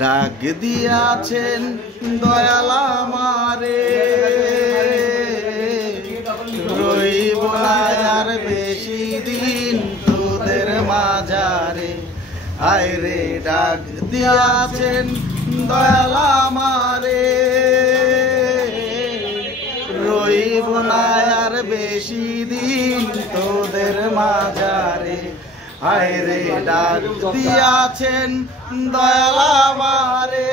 ডাক দিয়াছেন দয়াল আমারে, রইব না আর বেশি দিন তোদের মাঝারে। আয় রে ডাক দিয়াছেন দয়াল আমারে, রইব না আর বেশি দিন তোদের মাঝারে। আয় রে ডাক দিয়াছেন দয়াল আমারে।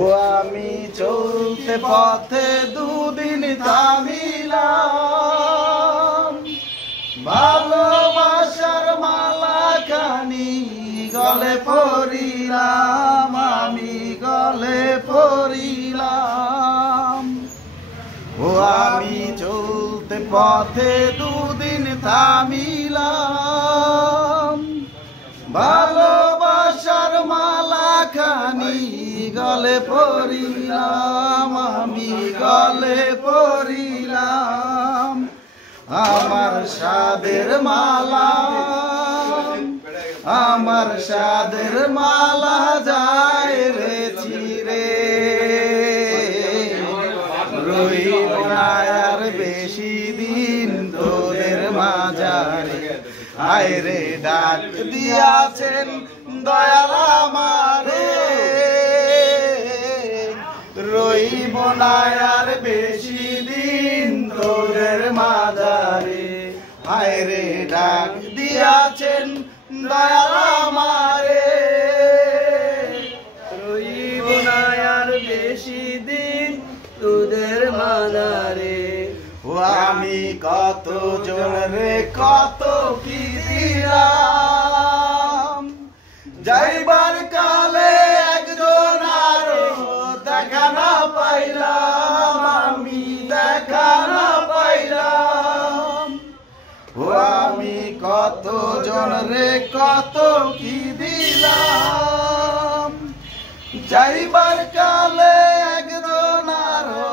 ও আমি চলতে পথে দুদিন থামিলাম, ভালোবাসার মালা খানি গলে পরিলাম, আমি গলে পরিলাম। ও আমি চলতে পথে দুদিন থামিলাম, ভালোবাসার মালা খানি গলে পরিলাম, আমি গলে পরিলাম। আমার সাদের মালা, আমার সাদের মালা যায় রে চিরে, রইব না আর বেশি দিন তোদের মাঝারে। আয় রে ডাক দিয়াছেন দয়াল আমারে, রইব না আর বেশি দিন তোদের মাঝারে। আয় রে ডাক দিয়াছেন দয়াল আমারে, রইব না আর বেশি দিন তোদের মাঝারে। ও আমি কত জনরে কত কি দিলাম, যাইবার কালে একজন আরো দেখা না পাইলাম, আমি দেখা না পাইলাম। ও আমি কত জনরে কত কি দিলাম, যাইবার কালে একজন আরো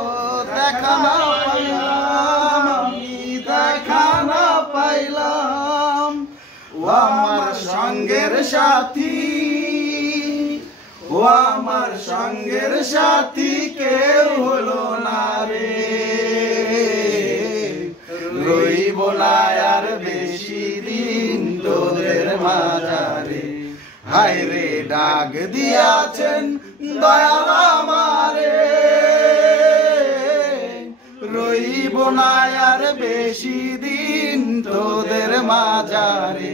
দেখা না পাইলাম, আমি দেখা না পাইলাম। ও আমার সঙ্গের সাথী, ও আমার সঙ্গের সাথী কেউ হলো না রে, রইব না আর বেশি দিন তোদের মাঝারে। হায় রে ডাক দিয়াছেন দয়াল আমারে, রইব না আর বেশি দিন তোদের মাঝারে।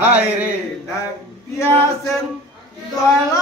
হায় রে ডাক দিয়াছেন দয়াল